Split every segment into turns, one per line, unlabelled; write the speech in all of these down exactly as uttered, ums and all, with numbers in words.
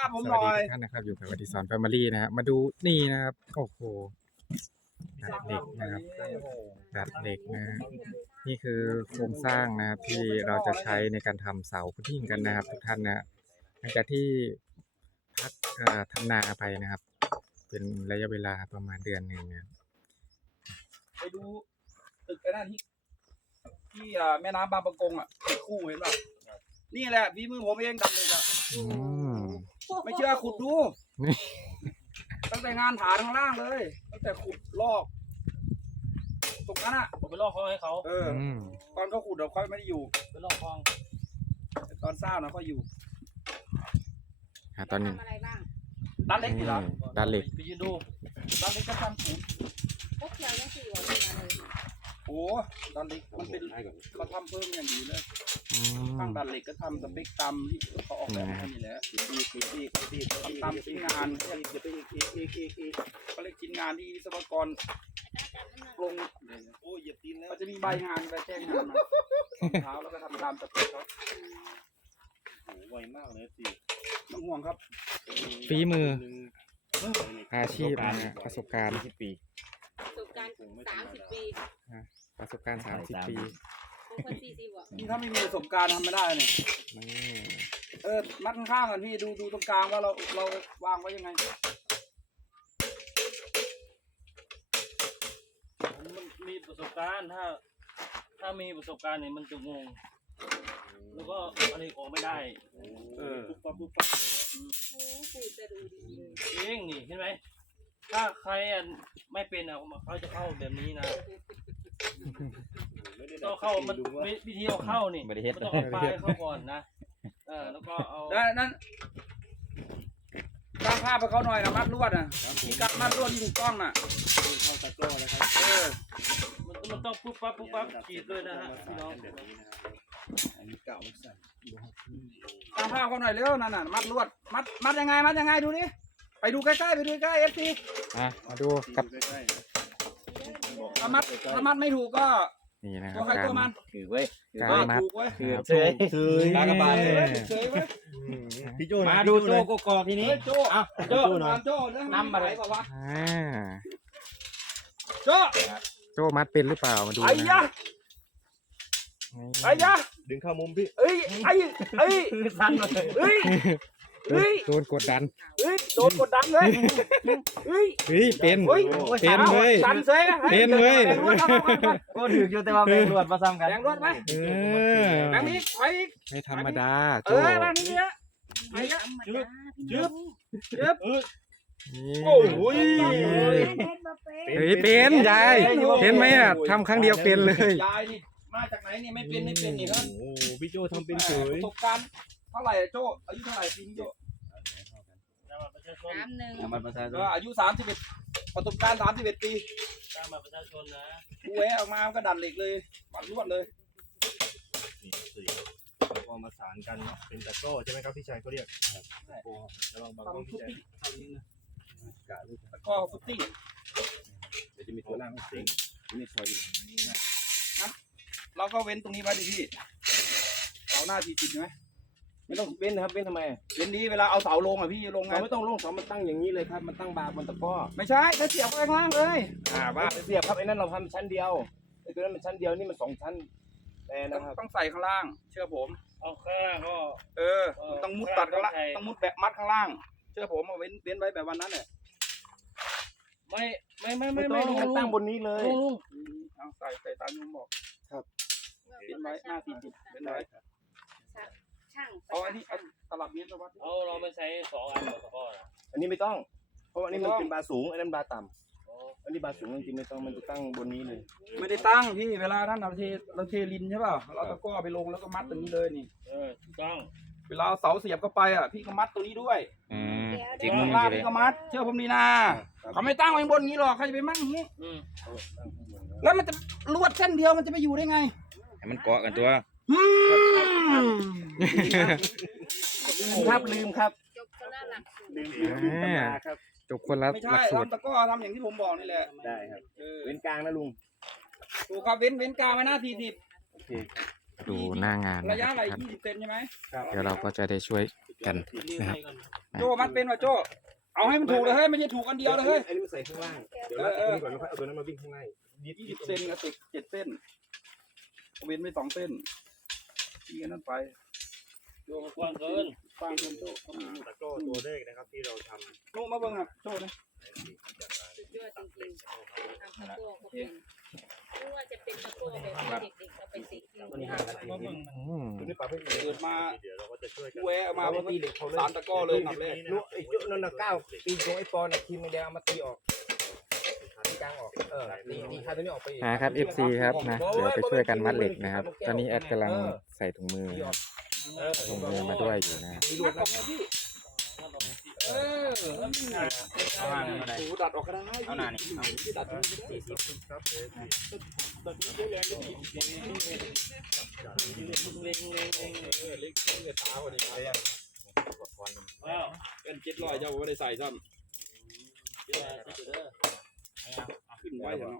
าพผมหน่อย
สวัสดีทุกท่านนะครับอยู่กับอดิศรแฟมิลี่นะฮะมาดูนี่นะครับโอ้โหดัดเหล็กนะครับดัดเหล็กนะนี่คือโครงสร้างนะครับที่เราจะใช้ในการทำเสาพุดดิ้งกันนะครับทุกท่านนะหลังจากที่พักทำนาไปนะครับเป็นระยะเวลาประมาณเดือนหนึ่งนะ
ไปดูตึกไอ้นั่นที่ที่แม่น้ำบางประกงอ่ะตึกคู่เห็นป่ะนี่แหละฝีมือผมเองดันเลยอ่ะไม่เชื่อขุดดูตั้งแต่งานฐานข้างล่างเลยตั้งแต่ขุดลอกตรงนั้นอ่ะ
ผมไปลอกเขาให้เขา
เออตอนเขาขุดเราค่อยไม่ได้อยู่
ไปลอกคลอง
ตอนสร้างเราก็อยู่
ตอนนี้
ด้านเล็กนี่เหรอ
ด้านเล็ก
ไปยืนดู
ด้านเล็กก็ทำขุดโอ้ด้านเล็กมันเป็นเขาทำเพิ่มอย่างดีเลยข้างด้านเล็กก็ทำสเปคตามที่เขาออกแบบนี่แหละตามชิ้นงานเขาเรียกชิ้นงานที่วิศวกรลงโอ้ยเหยียบตีนแล้วเขาจะมีใบงานใบแจ้งงานมาเท้าแล้วก็ทำตามสเปคเขา
โอ้ไวมากเลยสิ
ต้องห่วงครับ
ฝีมืออาชีพประสบการณ์
สิบปี
ประสบการณ์สามสิบปี
ประสบการณ์สามสิบปี
คนสี่สิบอ่ะ
นี่ถ้าไม่มีประสบการณ์ทำไม่ได้เนี่ยเออมัดข้างๆกันพี่ดูดูตรงกลางว่าเราเราวางไว้ยังไง
มันมีประสบการณ์ถ้าถ้ามีประสบการณ์เนี่ยมันจะงงแล้วก็อะไรออกไม่ได้
เออ
ปุ๊บปั๊บปุ๊บปั๊บเองนี่เห็นไหมถ้าใครไม่เป็นอ่ะเขาจะเข้าแบบนี้นะต้องเข้ามันวิธีเอาเข้านี่มันต้องเอาปลายเข้าก่อนนะเออแล้วก็เอา
ได้นั่นกางผ้าไปเขาหน่อยนะมัดลวดนะมีการมัดลวดที่ถูกต้องน่ะ
เข้าตะกร้อนะครับ
เออ
มันมันต้องปุ๊บปั๊บปุ๊บปั๊บขีดด้วยนะฮะพี่น้อง
อันนี้เก่าสั่น
กางผ้าเขาหน่อยเร็วนั่นน่ะมัดลวดมัดมัดยังไงมัดยังไงดูดิไปดูใกล้ๆไปดูใกล้เอฟซี
อ่ะมาดูกับ
ถ้ามัดถ้ามัดไม่ถูกก็
นี่นะค
รั
บ
การมัด
คือเว้ย
การมัด
คือ
เฉยเฉย
กากบาลเลยเฉยเว้ย
พี่โจ
มาดูโจ้กอกทีนี้
โจ้อ่ะโจ้นำโจ้นำมาเลยป่าววะโจ้
โจ้มัดเป็นหรือเปล่ามาดู
ไอ้ยะไอ้ยะ
ดึงเข้ามุมพี่
เอ้ยไอ้ไอ้
สั้นเลย
เฮ้ยเฮ้ย
โดนกดดัน
เฮ้ยโดนกดดันเลยเฮ้ย
เฮ้ยเป็นเป็นเลย
ดันเซ่
เป็นเลย
ก็ถืออยู่แต่ว่าแบ่งรวดมาซ้ำกัน
แบ่งรวดไหมแบ่งนี้ไป
ไม่ธรรมดา
เออแบ่งนี้เนี่ยไปอ่ะยึบยึบยึบโอ้ย
เฮ้ยเป็นยายเห็นไหมอ่ะทำครั้งเดียวเป็นเลย
ยายนี่มาจากไหนนี่ไม่เป็นไม่เป็นนี่ครับ
โอ้พี่โจทำเป็นเฉย
ประสบการณ์เท่าไหร่โจอายุเท่าไหร่ปีนี้โจ
สามหนึ่ง
ก็อายุสามสิบเอ็ดประสบการณ์สามสิบเอ็ดปี
ตามมาประชาชนนะ
กูแหวะออกมาก็ดันเหล็กเลยปัดรวดเลย
นี่สี่พอมาสานกันเนาะเป็นตะโก้ใช่ไหมครับพี่ชายเขาเรียกโอ้จะลองบางคนพี่ชายทำนี้นะ
กะตะก้อฟุตติ้ง
เดี๋ยวจะมีตัวล่างเสียงนี่ซอยอีก
นะเราก็เว้นตรงนี้ไว้ดิพี่เสาหน้าทีจิตไหม
ไม่ต้องเว้นนะครับเว้นทำไม
เว้นนี้เวลาเอาเสาลงอ่ะพี่ลงไง
ไม่ต้องลงเสามันตั้งอย่างนี้เลยครับมันตั้งบาร์บนตะก้อ
ไม่ใช่ถ้าเสียบข้างล่างเลย
อ่าว่าเสียบครับไอ้นั่นเราทำชั้นเดียวไอ้ตัวนั้นมันชั้นเดียวนี่มันสองชั้นแต่นะครับ
ต้องใส่ข้างล่างเชื่อผม
เอาข้างก็
เออต้องมุดตัดข้างล่างต้องมุดแบบมัดข้างล่างเชื่อผมเอาเว้นเว้นไว้แบบวันนั้นเนี่ย
ไม่ไม่ไม่ไม่
ไม่ต้องตั้งบนนี้เลย
เอาใส่ใส่ตามนุ่มบอก
ครับ
เว้นไว้หน้าที่จิตเว้นไว้
ช่าง
เอาอันนี้ตลับเมตรวัด
เอาเราไม่ใช้สองอันหรอกก็
อันนี้ไม่ต้องเพราะอันนี้มันเป็นบาสูงอันนั้นบาต่ำอันนี้บาสูงจริงๆไม่ต้องมันจะตั้งบนนี้เลย
ไม่ได้ตั้งพี่เวลานั้นเราเทเราเทลินใช่ป่ะเราตะก้อไปลงแล้วก็มัดตรงนี้เลยนี่
เออถูกต้อง
เวลาเสาเสียบเข้าไปอ่ะพี่ก็มัดตัวนี้ด้วย
อืม
จริงข้างล่างพี่ก็มัดเชื่อผมดีนะเขาไม่ตั้งไว้บนนี้หรอกเขาจะไปมัดอย่างนี้แล้วมันจะลวดเส้นเดียวมันจะไปอยู่ได้ไง
ให้มันเกาะกันตัว
ครับลืมครับ
จบคนละหลัก
ลืมลืมลืมตำราครับ
จบคนละ
ไม่ใช่ทำตะก้อทำอย่างที่ผมบอกนี่แหละ
ได้ครับเว้นกลางนะลุง
ถูกครับเว้นเว้นกลางไว้หน้าทีสิบ
ดูหน้างาน
ระยะอะไรยี่สิบเซนใช่ไหม
เดี๋ยวเราก็จะได้ช่วยกันนะครับ
โจมันเป็นว่ะโจเอาให้มันถูกเลยเฮ้ยไม่ใช่ถูกอันเดียวเลยเฮ้ย
อันนี้มันใส่ข้างล่างเดี๋ยวเราเอาตัวนี้ก่อนแล้วค่อยเอาตัวนั้นมาวิ่งข้างใน
ยี่สิบเซนกับสิบเจ็ดเส้นเว้นไปสองเส้นที่กันนั้นไป
โยงกว้างเกิน
ฟังกันโจ
ตะกร้อตัวเลขนะครับที่เราทำ
โนมาเบิ่งครับโจนะ
จากการ
สุดยอดจริงๆทำตะโก้ก็เป็นไม่ว่าจะเป็นตะโก้แบบเด็กๆก็เป็นเด็ก
ตัวนี้ห่างกัน
มาเบิ่ง
อืม
ตัวนี้ปรับให้อีก
เกิดมา
เดี๋ยวเราก็จะช่วยกัน
แวะมาเมื่อกี้สามตะก้อเลยหนับเลย
นุ๊กไอ้จุ๊นั่นน่ะก้าวตีตรงไอ้ปอนน่ะทีมแดงเอามาตีออกตีกลางออกเออตีตีข้าตัวนี้ออกไป
นะครับ เอฟ ซี ครับนะเดี๋ยวไปช่วยกันมัดเหล็กนะครับ ตอนนี้แอดกำลังใส่ถุงมือนะครับถุงมือมาด้วยอยู่นะครับ
มัดออกไงพี่เออแล้วมีไง
เอาห่างกันมาได้
โอ้ดัดออกก็ได้
เอาหน้านี่
พี่ดัดออกก็ได้
สี่สิบครับเออ
ดัดนี้แรงก็ดี
เล็งเล็งเล็ง
เออเล็กเล็กตาวันนี้ไปยัง
อ้าว
เป็นเจ็ดร้อยเจ้าไม่ได้ใส่ซ้
เดี๋ยวสิเด้อ
ำขึ้นไว้เนาะ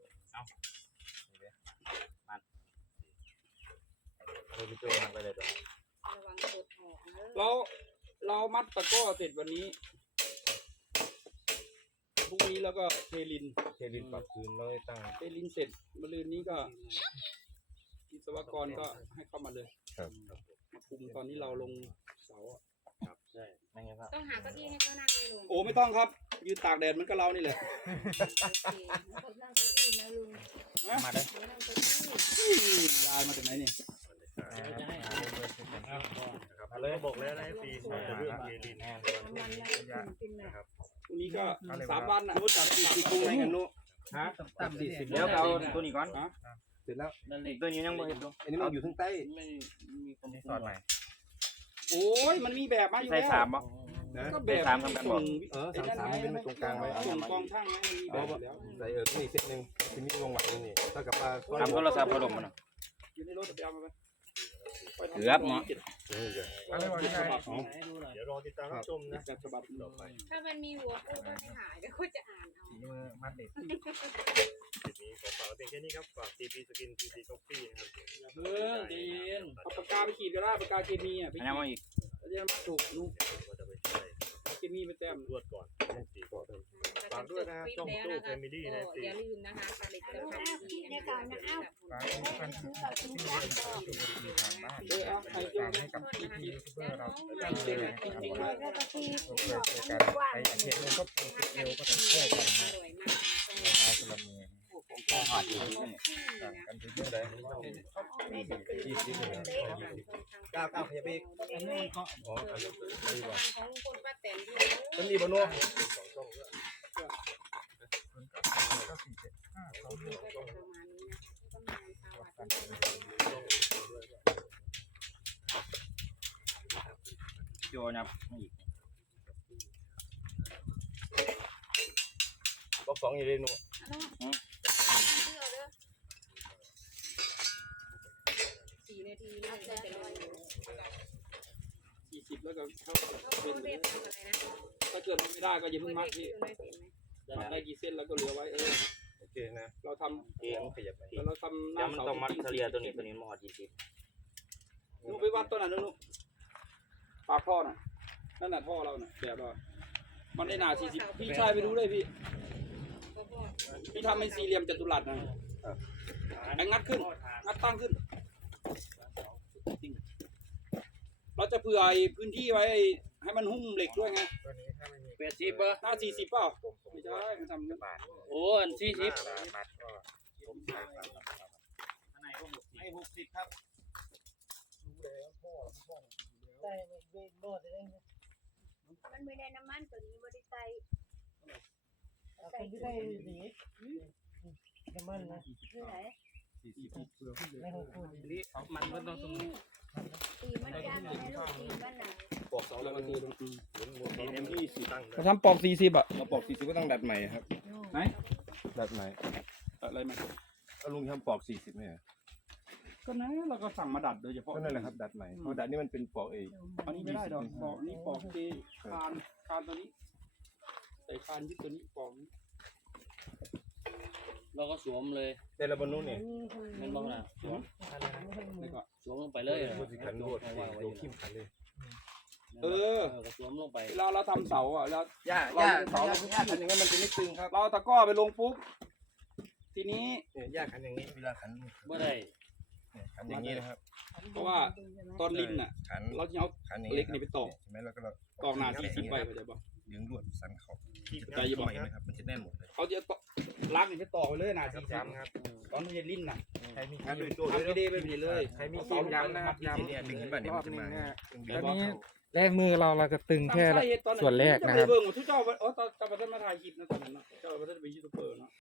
เราไปโจมไปเลยตัว
ๆระวังกดออกนะ
เราเรามัดตะก้อเสร็จวันนี้พรุ่งนี้แล้วก็เทลิน
เทลินปรับคืนเลยตั้ง
เทลินเสร็จมะรืนนี้ก็วิศวกรก็ให้เข้ามาเลย
ครับ
มาคุมตอนนี้เราลงเสาอะ
ใช่ไม่งั้นก็
ต้องหาเก้าอี้ให้เขานั่งเลยลุง
โอ้ไม่ต้องครับ ยืนตากแดดเหมือนกับเรานี่แหละ
โอเคเขานั่งเก้าอี้นะลุง
มาเลย
เขานั่งเก้าอี้
ยายมาจากไหนเนี่ย
จะให้
นะครับเลยบอกแล้วนะปีจะเรื่องเทลิน
มันแล้วกินนะครับ
พรุ่งนี้ก็สามวันน่ะ
นู้จับสี่สิบกุ้งให้กันนู้
ฮะ
ตั้มสี่สิบแล้วเอาตัวนี้ก่อน
เสร็จแล้ว
นั่นเอง
ตัวนี้ยังไม่เห็นตัว
อันนี้มันอยู่ข้างใต้
ไม่มีคนที่
สอดใหม่
โอ้ยมันมีแบบมาอยู่
ใส่
แล้ว
สามบ่
นะ
ก็แบบ
ใส่สามทำกันบ่
ส่ง
เออสามสามมันเป็นตรงกลางไว้
ส่งกองช่างไว้มันมีแบบอยู่แล้ว
ใส่เออตัวนี้เซตหนึ่งทีนี้ลงหลังนี่เท่ากับปลา
ทำโทรศัพท์พอดมมัน
อยู่ในรถเดี๋ยวเอามาไป
เกือบเนาะ
เออเดี๋ยว
อะไรวะนี่ไง
ให้ดูหน่อย
เดี๋ยวรอติดตามรับชมนะ
แบบฉบับต่อไป
ถ้ามันมีหัวคู่ก็ไม่หายเดี๋ยวก็จะอ่านเอา
มือมัดเหล็ก
คลิปนี้ขอฝากไว้เพียงแค่นี้ครับฝาก ที พี Skin ที พี Coffee นะครับ
อย่าเพิ่งดีน
เอาปากกาไปขีดก็ได้ปากกาเคมีอ่ะไป
อัน
ขี
นี้
ด
มาอีก
แล้วจะมาถูกนุ่
ก็จะไปช่วย
เคมีไปแต้ม
รวดก่อนสี่ก่อน
ฝากด้วยนะช่องตู้
Family นะ
อย่าลืมนะคะผลิตภัณฑ์ดีๆนะคะ
เออเอาให้ดู
ให้กับพี่พี่ยูทูบเบอร์เรา
จริงๆอ่ะจริงๆแล้ว
ช่วยช่วยกันใครอยากเห็นลงก็ปลูกเร็วก็ต้องช่วยกัน
อร่อยมาก
เอาคนละมือ
พอหอดอยู่นี่
ต่างกันไปเยอะเลย
ยี่สิบเลยเก้าเก้าขยับไปอีกอ๋ออันนี้ดีกว่า
ของลุงพลป้าแตนด้วย
มันดีบนนู้นสองช่องด้วย
ก็สี่เจ็ดห้าสอง
ก็จะประมาณนี้นะคะก็มาสวัสดี
โจนับอีก
บล็อกสองอยู่เลยหนู
สี่นาทีนี่จะเป็นร้อยอยู่
สี่สิบแล้วก็เข้า
เขา
เป็น
เรียกทำอะไรนะ
ถ้าเกิดมันไม่ได้ก็อย่าเพิ่งมัดพี่
ไม่เป็นไหม
มัดได้กี่เส้นแล้วก็เหลือไว้เออ
โอเคนะ
เราท
เอง
ขยับไป
ำแล้วเราทำห
เดี๋ยว
น้า
มัน
เสา
ต้องมัดเฉลี่ยตัวนี้ตัวนี้มาหอดยี่สิบ
ลูกไปวัดตัวนั้นนะลูกปากท่อน่ะนั่นน่ะท่อเราน่ะแบบเรามันได้หนาสี่สิบพี่ชายไปดูเลยพี่
ก็พอ
พี่ทำเป็นสี่เหลี่ยมจัตุรัสนะไอ้งัดขึ้น งัดตั้งขึ้น เราจะเผื่อไอ้พื้นที่ไว้ให้มันหุ้มเหล็กด้วยไง
ตัวนี้ถ้าไม่มี
แปดสิบป่ะ
หน้าสี่สิบเปล่า ไม่ใช่มันทำกัน
บาท
โอ้อันสี่สิบ
มัดก็ผมใส่ครับ
ไอ้หกสิบครับ
มันไม่ได้น้ำมันตัวนี้บริใส่
ใส่ที่ได้หนีน้ำมันนะ
ที่ไหน
ไม่ต้องพูด
นี่มันมันต้องสม
ตีมันย่างในลูกตีมันน่ะ
ปอกเสาแล้วมันคือเหมือนหมวกเอ็มยี่สี่ตั้ง
เราทำปอกสี่สิบอ่ะ
เราปอกสี่สิบก็ต้องดัดใหม่ครับ
ไหน
ดัดใหม่
อะไรมา
เอาลุงทำปอกสี่สิบไหม
ก็นะเราก็สั่งมาดัดโดยเฉพาะ
ก็นั่นแหละครับดัดใหม่เพราะดัดนี่มันเป็นปอกเอง
อันนี้ไม่ได้ดอกปอกนี่ปอกที่คานคานตัวนี้ใส่คานยึดตัวนี้ปอกนี้
เราก็สวมเลย
แต่ละบนนู้นเนี่ย
มันบ้างนะสวม
แล้วก็
สวมลงไปเลย
พูดสิขันรวดโยคิมขันเลย
เออ
เออกระสวมลงไป
เวลาเราทำเสาอ่ะแล้ว
ย่า
เรา
ย่า
เสา
ย่า
เรา
ย่าขันอย่างนั้นมันจะไม่ตึงครับ
เราตะกร้อไปลงปุ๊บทีนี้
เนี่ยย่าขันอย่างนี้เวลาขัน
บ่ได้
เนี่ยขันอย่างนี้นะครับ
เพราะว่าตอนลิ้นอ่ะ
ขัน
เราจะเอา
ขันอย่าง
เหล็กนี่ไปตอก
ใช่ไหมแล้วก็เรา
ตอกหน้าที่สิบใบไปได้ปะ
ดึงลวดสันเขาที่
ใจเย็น
ใหม่นะครับมันจะแน่นหมดเลย
เขาจะตอกล้างนี่ไปตอกไปเลยหน้าที่สิบ
ครับ
ตอนที่ลิ้นน่ะ
ใครมีครีมตัว
ทำไม่ได้ไปเลย
ใครมีครีมย้ำนะครับย้ำ
เนี่ยดึงขึ้นมาเนี่ย
รอ
มั
บ
นจะ
นึง
มา
นะฮะ
ดึง
ตอน
บล็อก
นี้
เข้า
แรกมือเราเราจะตึงแค่ส่วนแรกนะครับ
เบิ่งว่าทุกเจ้าอ๋อตอนเจ้าประเทศมาถ่ายคลิปนะตอนนั้นนะเจ้าประเทศเป็นยูทูบเบอร์เนาะ